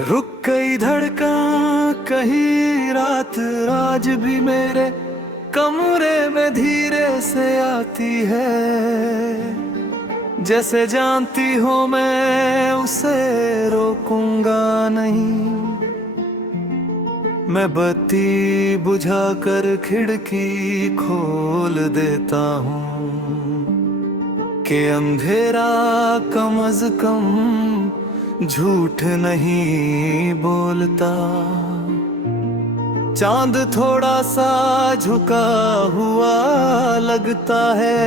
रुक गई धड़कन कहीं रात आज भी मेरे कमरे में धीरे से आती है। जैसे जानती हो मैं उसे रोकूंगा नहीं। मैं बत्ती बुझाकर खिड़की खोल देता हूँ कि अंधेरा कम अज कम झूठ नहीं बोलता। चांद थोड़ा सा झुका हुआ लगता है,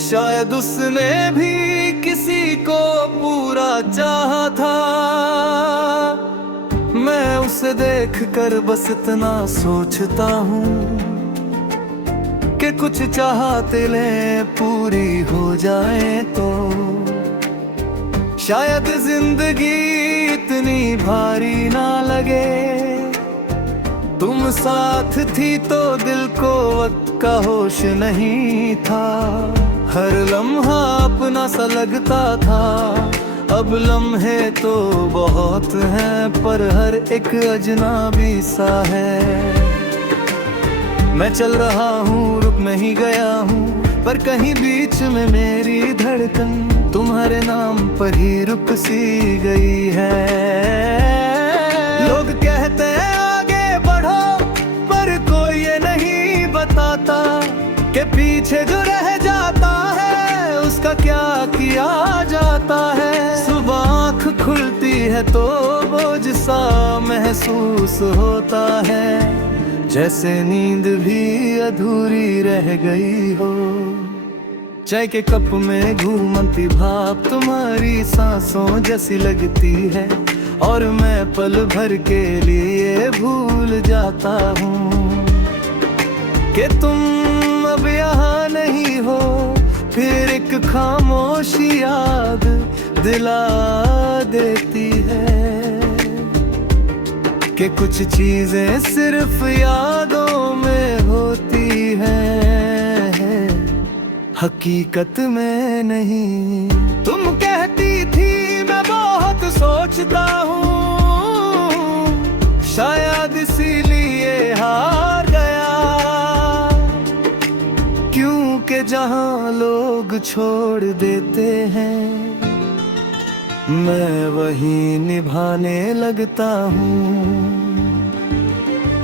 शायद उसने भी किसी को पूरा चाहा था। मैं उसे देखकर बस इतना सोचता हूँ कि कुछ चाहते ले पूरी हो जाए तो शायद जिंदगी इतनी भारी ना लगे। तुम साथ थी तो दिल को वक्त का होश नहीं था। हर लम्हा अपना सा लगता था। अब लम्हे तो बहुत हैं पर हर एक अजनबी सा है। मैं चल रहा हूँ रुक नहीं गया हूँ, पर कहीं बीच में मेरी धड़कन तुम्हारे नाम पर ही रुक सी गई है। लोग कहते हैं आगे बढ़ो, पर कोई ये नहीं बताता कि पीछे जो रह जाता है उसका क्या किया जाता है। सुबह आँख खुलती है तो बोझ सा महसूस होता है, जैसे नींद भी अधूरी रह गई हो। चाय के कप में घूमती भाप तुम्हारी सांसों जैसी लगती है, और मैं पल भर के लिए भूल जाता हूँ कि तुम अब यहाँ नहीं हो। फिर एक खामोशी याद दिला देती है कि कुछ चीजें सिर्फ यादों में होती हैं, हकीकत में नहीं। तुम कहती थी मैं बहुत सोचता हूँ, शायद इसीलिए हार गया। क्योंकि जहाँ लोग छोड़ देते हैं मैं वही निभाने लगता हूँ।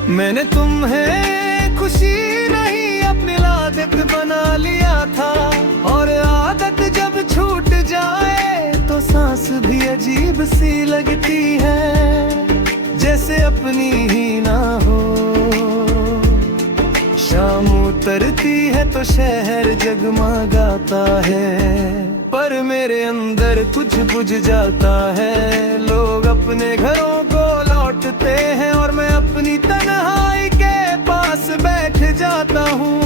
मैंने तुम्हें खुशी नहीं अपनी आदत बना लिया था, और आदत जब छूट जाए तो सांस भी अजीब सी लगती है, जैसे अपनी ही ना हो। शाम उतरती है तो शहर जगमगाता है, पर मेरे अंदर कुछ बुझ जाता है। लोग अपने घरों को लौटते हैं और मैं अपनी तन्हाई के पास बैठ जाता हूँ।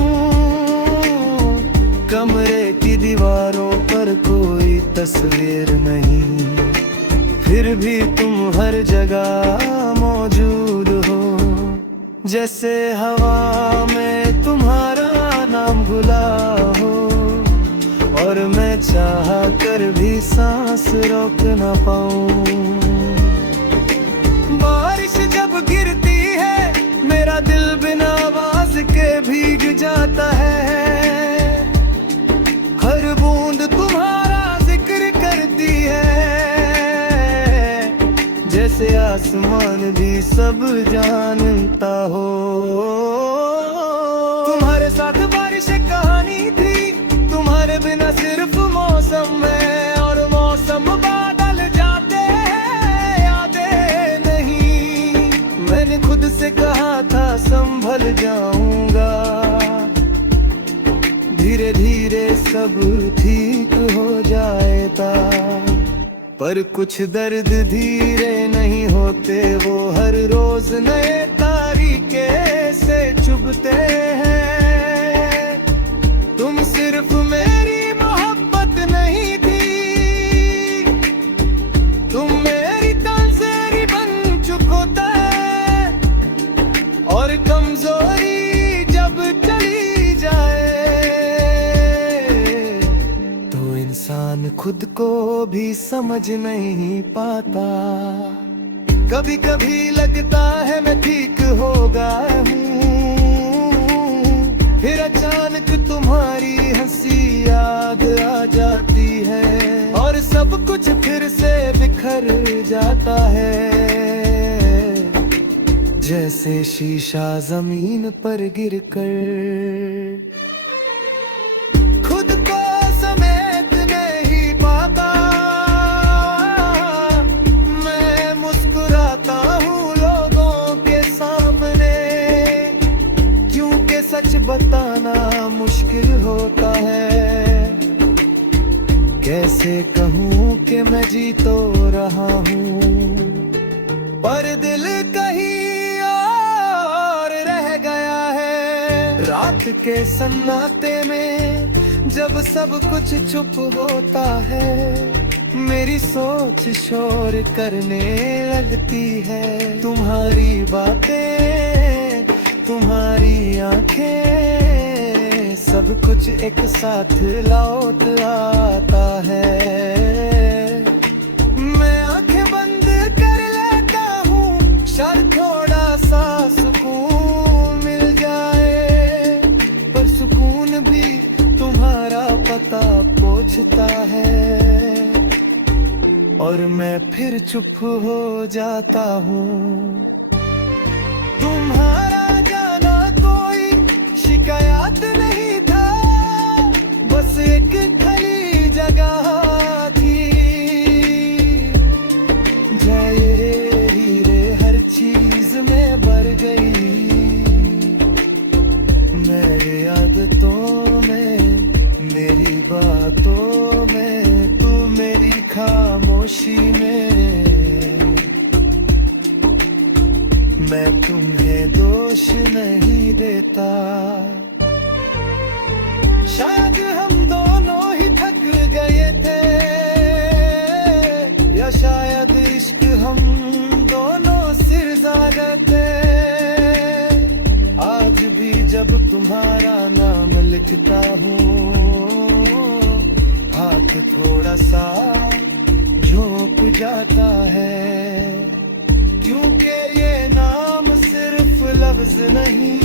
कमरे की दीवारों पर कोई तस्वीर नहीं, फिर भी तुम हर जगह मौजूद हो। जैसे हवा में तुम्हारा नाम घुला हो, और मैं चाह कर भी सांस रोक न पाऊं। बारिश जब गिरती है मेरा दिल बिना आवाज के भीग जाता है। हर बूंद तुम्हारा जिक्र करती है, जैसे आसमान भी सब जानता हो। तुम्हारे साथ बारिश एक कहानी थी, तुम्हारे बिना सिर्फ मौसम है, और मौसम बादल जाते हैं यादें नहीं। मैंने खुद से कहा था संभल जाऊंगा, धीरे धीरे सब ठीक हो जाएगा। पर कुछ दर्द धीरे नहीं होते, वो हर रोज नए तरीके से चुभते हैं। तुम सिर्फ मेरी मोहब्बत नहीं थी, तुम मेरी तानसेरी बन चुकोते। और कमजोरी जब चली जाए तो इंसान खुद को भी समझ नहीं पाता। कभी कभी लगता है मैं ठीक हो गया हूँ, फिर अचानक तुम्हारी हंसी याद आ जाती है और सब कुछ फिर से बिखर जाता है। जैसे शीशा जमीन पर गिरकर खुद को समेट नहीं पाता। मैं मुस्कुराता हूँ लोगों के सामने, क्योंकि सच बताना मुश्किल होता है। कैसे कहूँ कि मैं जी तो रहा हूँ, पर दिल कहीं और रह गया है। रात के सन्नाटे में जब सब कुछ चुप होता है, मेरी सोच शोर करने लगती है। तुम्हारी बातें, तुम्हारी आंखें, सब कुछ एक साथ लौट आता है। मैं आंखें बंद कर लेता हूँ, शायद थोड़ा सा सुकून मिल जाए, पर सुकून भी तुम्हारा पता पूछता है और मैं फिर चुप हो जाता हूँ। तुम्हारा जाना कोई शिकायत नहीं था, बस एक खाली जगह थी। धीरे धीरे हर चीज में भर गई, मेरी आदतों में, मेरी बातों में, तू मेरी खामोशी में। मैं तुम्हें दोष नहीं देता, शायद हम दोनों ही थक गए थे, या शायद इश्क हम दोनों सिर ज़ादा थे। आज भी जब तुम्हारा नाम लिखता हूँ, हाथ थोड़ा सा झोंक जाता है, क्योंकि ये नाम सिर्फ लफ्ज नहीं,